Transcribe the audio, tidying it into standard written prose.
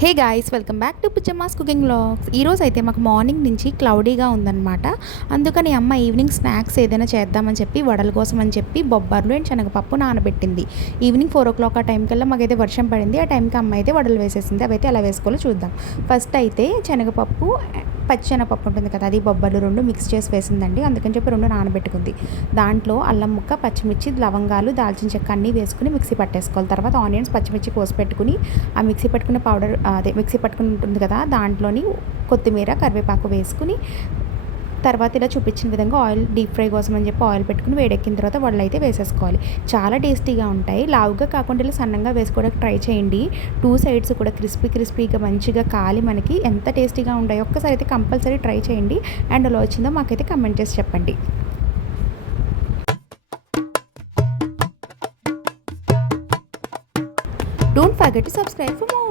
Hey guys, welcome back to పుచ్చమ్మాస్ cooking vlogs. ఈరోజు అయితే మాకు మార్నింగ్ నుంచి క్లౌడీగా ఉందన్నమాట. అందుకని అమ్మ ఈవినింగ్ స్నాక్స్ ఏదైనా చేద్దామని చెప్పి వడల కోసం అని చెప్పి బొబ్బర్లు అండ్ శనగపప్పు నానబెట్టింది. ఈవినింగ్ 4 o'clock ఆ టైంకల్లా మాకైతే వర్షం పడింది. ఆ టైంకి అమ్మ అయితే వడలు వేసేసింది. అవైతే ఎలా వేసుకోవాలో చూద్దాం. ఫస్ట్ అయితే శనగపప్పు, పచ్చెనగపప్పు ఉంటుంది కదా, అది బొబ్బర్లు 2 మిక్స్ చేసి వేసిందండి. అందుకని చెప్పి 2 నానబెట్టుకుంది. దాంట్లో అల్లం ముక్క, పచ్చిమిర్చి, లవంగాలు, దాల్చిన చెక్క అన్నీ వేసుకుని మిక్సీ పట్టేసుకోవాలి. తర్వాత ఆనియన్స్, పచ్చిమిర్చి కోసి పెట్టుకుని ఆ మిక్సీ పట్టుకున్న పౌడర్, అదే మిక్సీ పట్టుకుని ఉంటుంది కదా, దాంట్లోని కొత్తిమీర, కరివేపాకు వేసుకుని తర్వాత ఇలా చూపించిన విధంగా ఆయిల్, డీప్ ఫ్రై కోసం అని చెప్పి ఆయిల్ పెట్టుకుని వేడెక్కిన తర్వాత వడలు అయితే వేసేసుకోవాలి. చాలా టేస్టీగా ఉంటాయి. లావుగా కాకుండా ఇలా సన్నంగా వేసుకోవడానికి ట్రై చేయండి. 2 సైడ్స్ కూడా క్రిస్పీగా మంచిగా కాలి మనకి ఎంత టేస్టీగా ఉంటాయో ఒక్కసారి అయితే కంపల్సరీ ట్రై చేయండి. అండ్ అలా వచ్చిందో మాకైతే కమెంట్ చేసి చెప్పండి. Don't forget to subscribe for more.